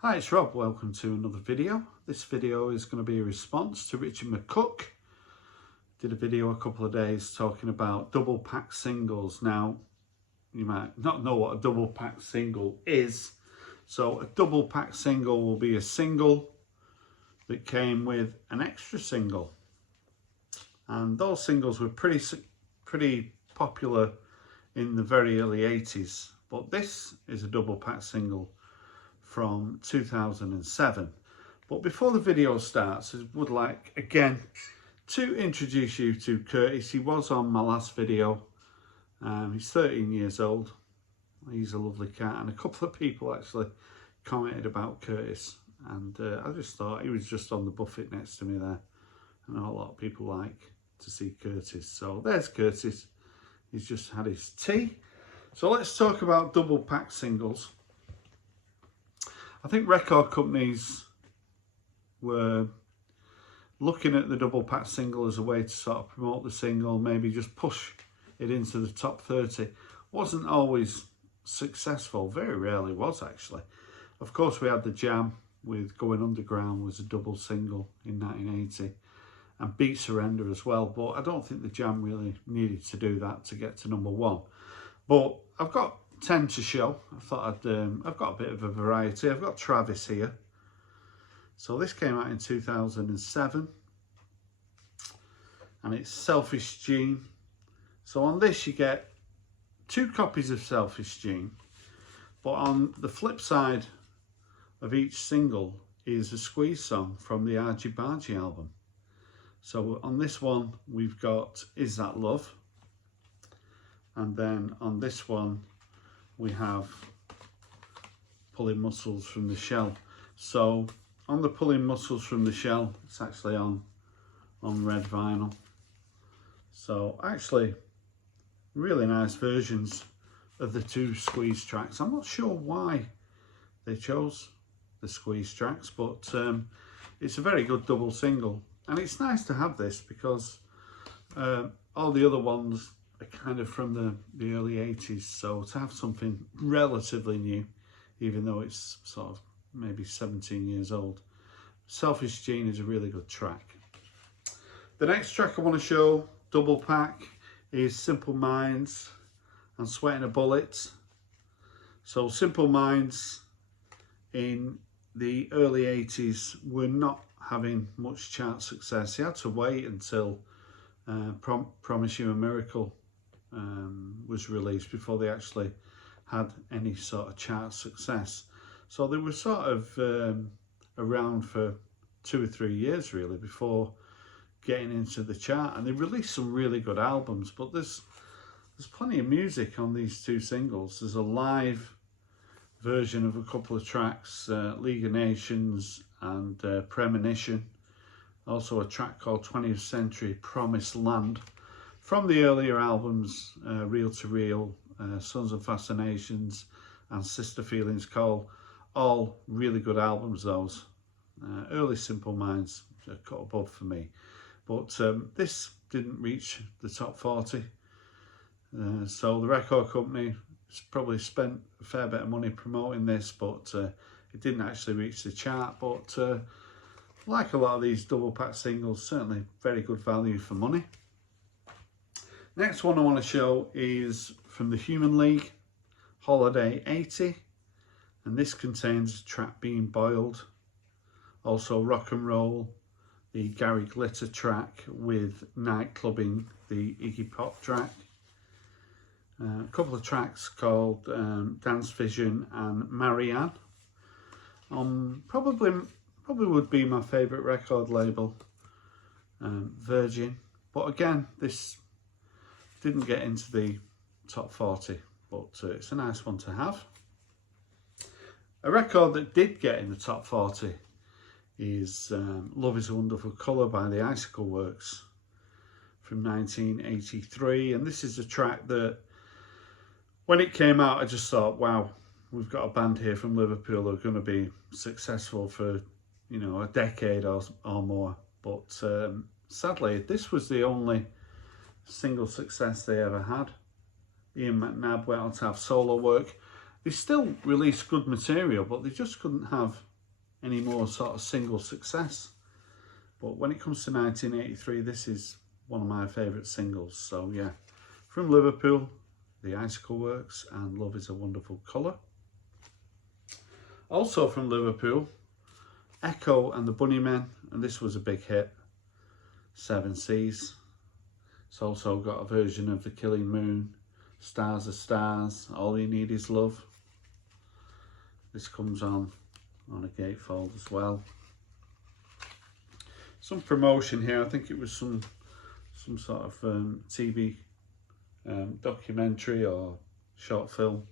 Hi, it's Rob. Welcome to another video. This video is going to be a response to Richard Mccook. Did a video a couple of days talking about double pack singles. Now, you might not know what a double pack single is. So a double pack single will be a single that came with an extra single. And those singles were pretty popular in the very early 80s. But this is a double pack single from 2007. But before the video starts, I would like again to introduce you to Curtis. He was on my last video. He's 13 years old. He's a lovely cat, and a couple of people actually commented about Curtis, and I just thought he was just on the buffet next to me there. I know a lot of people like to see Curtis, so there's Curtis. He's just had his tea. So let's talk about double pack singles. I think record companies were looking at the double pack single as a way to sort of promote the single, maybe just push it into the top 30. Wasn't always successful, very rarely was actually. Of course, we had the Jam with Going Underground was a double single in 1980, and Beat Surrender as well, but I don't think the Jam really needed to do that to get to #1. But I've got 10 to show. I thought I've got a bit of a variety. I've got Travis here. So this came out in 2007, and it's Selfish Gene. So on this you get 2 copies of Selfish Gene, but on the flip side of each single is a squeeze song from the Argy Bargy album. So on this one we've got Is That Love, and then on this one we have Pulling Muscles from the Shell. So on the Pulling Muscles from the Shell, it's actually on red vinyl. So actually really nice versions of the 2 squeeze tracks. I'm not sure why they chose the squeeze tracks, but it's a very good double single, and it's nice to have this because all the other ones are kind of from the early 80s, so to have something relatively new, even though it's sort of maybe 17 years old. Selfish Gene is a really good track. The next track I want to show, double pack, is Simple Minds and Sweating a Bullet. So Simple Minds in the early 80s were not having much chart success. He had to wait until Promise You a Miracle was released before they actually had any sort of chart success. So they were sort of around for 2 or 3 years really before getting into the chart, and they released some really good albums. But there's plenty of music on these 2 singles. There's a live version of a couple of tracks, League of Nations and Premonition. Also a track called 20th Century Promised Land from the earlier albums, Reel to Reel, Sons of Fascinations and Sister Feelings Call. All really good albums, those. Early Simple Minds are cut above for me. But this didn't reach the top 40. So the record company has probably spent a fair bit of money promoting this, but it didn't actually reach the chart. But like a lot of these double pack singles, certainly very good value for money. Next one I want to show is from the Human League, Holiday 80, and this contains a track Being Boiled, also Rock and Roll, the Gary Glitter track with Night Clubbing, the Iggy Pop track, a couple of tracks called Dance Vision and Marianne. Probably would be my favourite record label, Virgin, but again this didn't get into the top 40, but it's a nice one to have. A record that did get in the top 40 is Love Is a Wonderful Colour by the Icicle Works from 1983, and this is a track that when it came out I just thought, wow, we've got a band here from Liverpool who are going to be successful for, you know, a decade or more. But sadly this was the only single success they ever had. Ian McNabb went on to have solo work. They still released good material, but they just couldn't have any more sort of single success. But when it comes to 1983, this is one of my favourite singles. So yeah, from Liverpool, the Icicle Works and Love is a Wonderful Colour. Also from Liverpool, Echo and the Bunnymen, and this was a big hit, Seven Seas. It's also got a version of The Killing Moon, Stars are Stars, All You Need Is Love. This comes on a gatefold as well. Some promotion here, I think it was some sort of TV documentary or short film.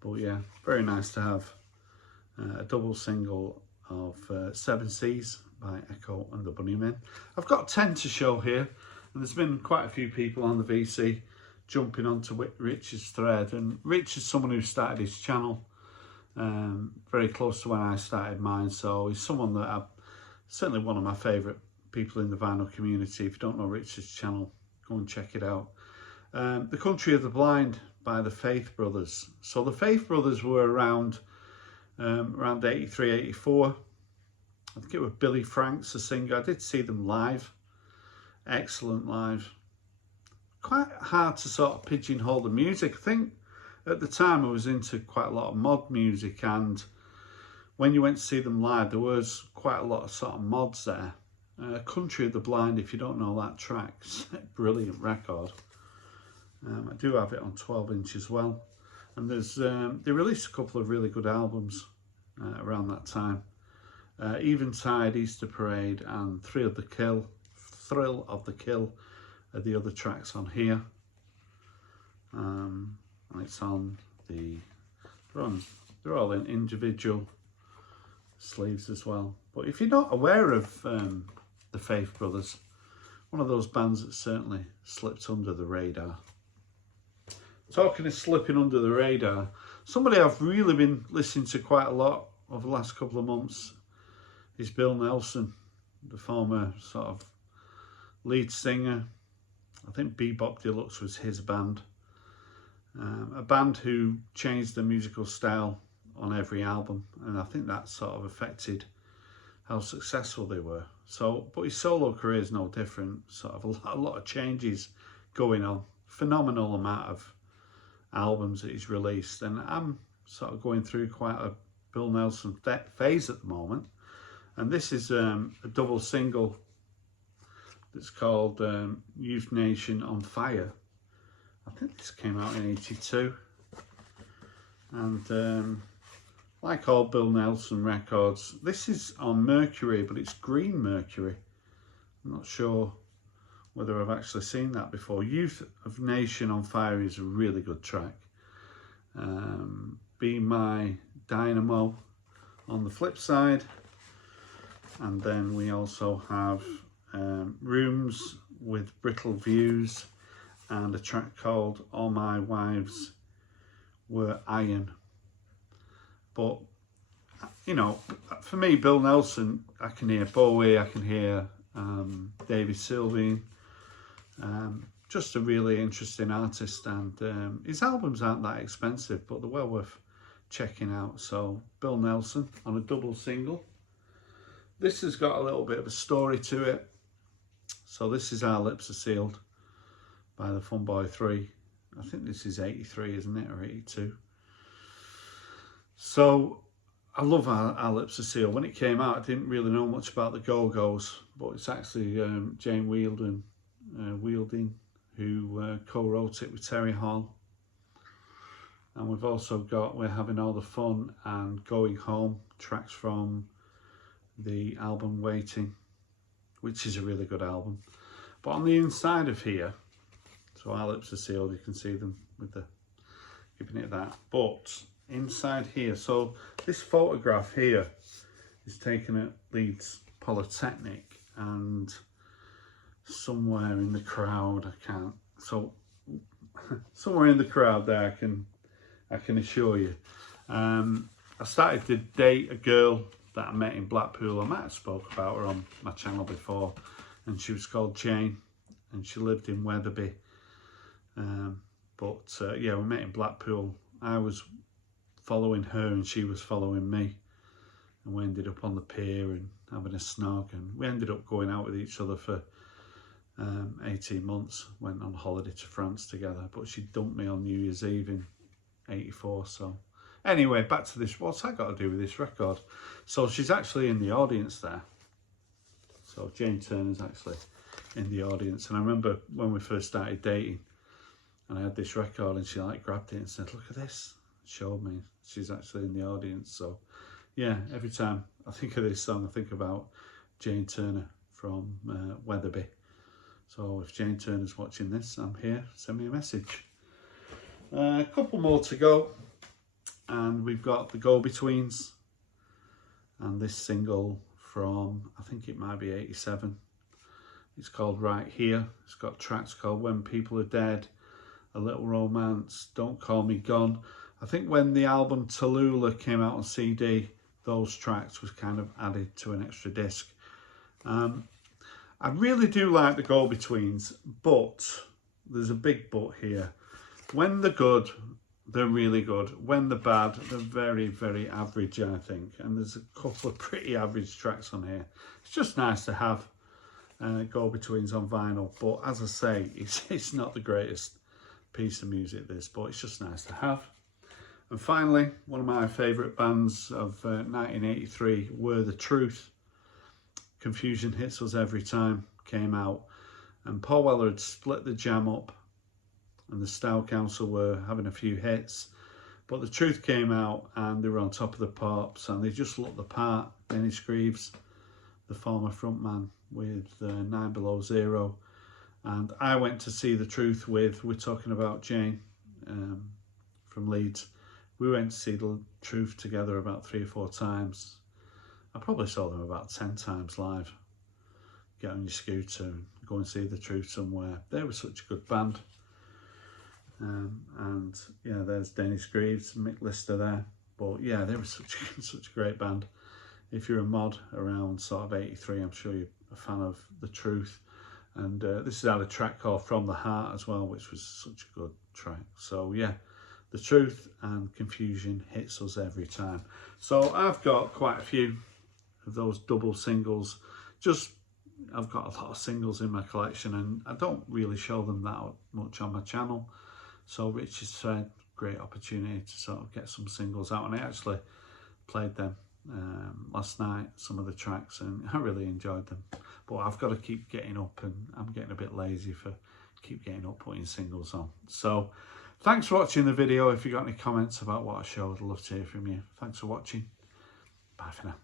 But yeah, very nice to have a double single of Seven Seas by Echo and the Bunnymen. I've got 10 to show here, and there's been quite a few people on the VC jumping onto Rich's thread, and Rich is someone who started his channel very close to when I started mine, so he's someone that I'm certainly one of my favourite people in the vinyl community. If you don't know Rich's channel, go and check it out. The Country of the Blind by the Faith Brothers. So the Faith Brothers were around 83, 84. I think it was Billy Franks, the singer. I did see them live. Excellent live. Quite hard to sort of pigeonhole the music. I think at the time I was into quite a lot of mod music, and when you went to see them live, there was quite a lot of sort of mods there. Country of the Blind, if you don't know that track, brilliant record. I do have it on 12" as well. And there's they released a couple of really good albums around that time. Eventide, Easter Parade and Thrill of the Kill are the other tracks on here. And it's on the, they're all in individual sleeves as well. But if you're not aware of the Faith Brothers, one of those bands that certainly slipped under the radar. Talking of slipping under the radar, somebody I've really been listening to quite a lot over the last couple of months is Bill Nelson, the former sort of lead singer. I think Bebop Deluxe was his band. A band who changed their musical style on every album, and I think that sort of affected how successful they were. So, but his solo career is no different. Sort of a lot of changes going on. Phenomenal amount of albums that he's released, and I'm sort of going through quite a Bill Nelson phase at the moment. And this is a double single that's called Youth Nation on Fire. I think this came out in 82. And like all Bill Nelson records, this is on Mercury, but it's green Mercury. I'm not sure whether I've actually seen that before. Youth of Nation on Fire is a really good track. Be My Dynamo on the flip side. And then we also have Rooms with Brittle Views and a track called All My Wives Were Iron. But, you know, for me, Bill Nelson, I can hear Bowie, I can hear David Sylvian. Just a really interesting artist, and his albums aren't that expensive, but they're well worth checking out. So Bill Nelson on a double single. This has got a little bit of a story to it. So this is Our Lips Are Sealed by the Fun Boy 3. I think this is 83, isn't it, or 82? So I love Our Lips Are Sealed. When it came out, I didn't really know much about the Go-Go's, but it's actually Jane Wielding who co-wrote it with Terry Hall. And we've also got We're Having All the Fun and Going Home, tracks from the album Waiting, which is a really good album. But on the inside of here, so Our Lips Are Sealed, you can see them with the giving it that. But inside here, so this photograph here is taken at Leeds Polytechnic, and somewhere in the crowd, I can't, so somewhere in the crowd there, I can assure you. I started to date a girl that I met in Blackpool. I might have spoke about her on my channel before, and she was called Jane, and she lived in Wetherby. Yeah, we met in Blackpool. I was following her and she was following me. and we ended up on the pier and having a snog, and we ended up going out with each other for 18 months, went on holiday to France together, but she dumped me on New Year's Eve in 84. So anyway, back to this. What's that got to do with this record? So she's actually in the audience there. So Jane Turner's actually in the audience, and I remember when we first started dating and I had this record and she like grabbed it and said, look at this, showed me. She's actually in the audience. So yeah, every time I think of this song I think about Jane Turner from Weatherby. So if Jane Turner's watching this, I'm here, send me a message. A couple more to go, and we've got the Go-Betweens and this single from, I think it might be 87. It's called Right Here. It's got tracks called When People Are Dead, A Little Romance, Don't Call Me Gone. I think when the album Tallulah came out on CD, those tracks was kind of added to an extra disc. I really do like the Go-Betweens, but there's a big but here. When they're good, they're really good. When they're bad, they're very, very average, I think. And there's a couple of pretty average tracks on here. It's just nice to have Go-Betweens on vinyl, but as I say, it's not the greatest piece of music, this, but it's just nice to have. And finally, one of my favourite bands of 1983 were The Truth. Confusion Hits Us Every Time came out, and Paul Weller had split the Jam up, and the Style Council were having a few hits, but The Truth came out and they were on top of the pops, and they just looked the part. Dennis Greaves, the former frontman with 9 Below Zero, and I went to see The Truth with, we're talking about Jane from Leeds. We went to see The Truth together about 3 or 4 times. I probably saw them about 10 times live. Get on your scooter and go and see The Truth somewhere. They were such a good band. And yeah, there's Dennis Greaves and Mick Lister there. But yeah, they were such a great band. If you're a mod around sort of 83, I'm sure you're a fan of The Truth. And this has had a track called From the Heart as well, which was such a good track. So yeah, The Truth and Confusion Hits Us Every Time. So I've got quite a few of those double singles. I've got a lot of singles in my collection, and I don't really show them that much on my channel. So Rich has said, great opportunity to sort of get some singles out, and I actually played them last night, some of the tracks, and I really enjoyed them. But I've got to keep getting up, and I'm getting a bit lazy for keep getting up putting singles on. So thanks for watching the video. If you got any comments about what I showed, I'd love to hear from you. Thanks for watching. Bye for now.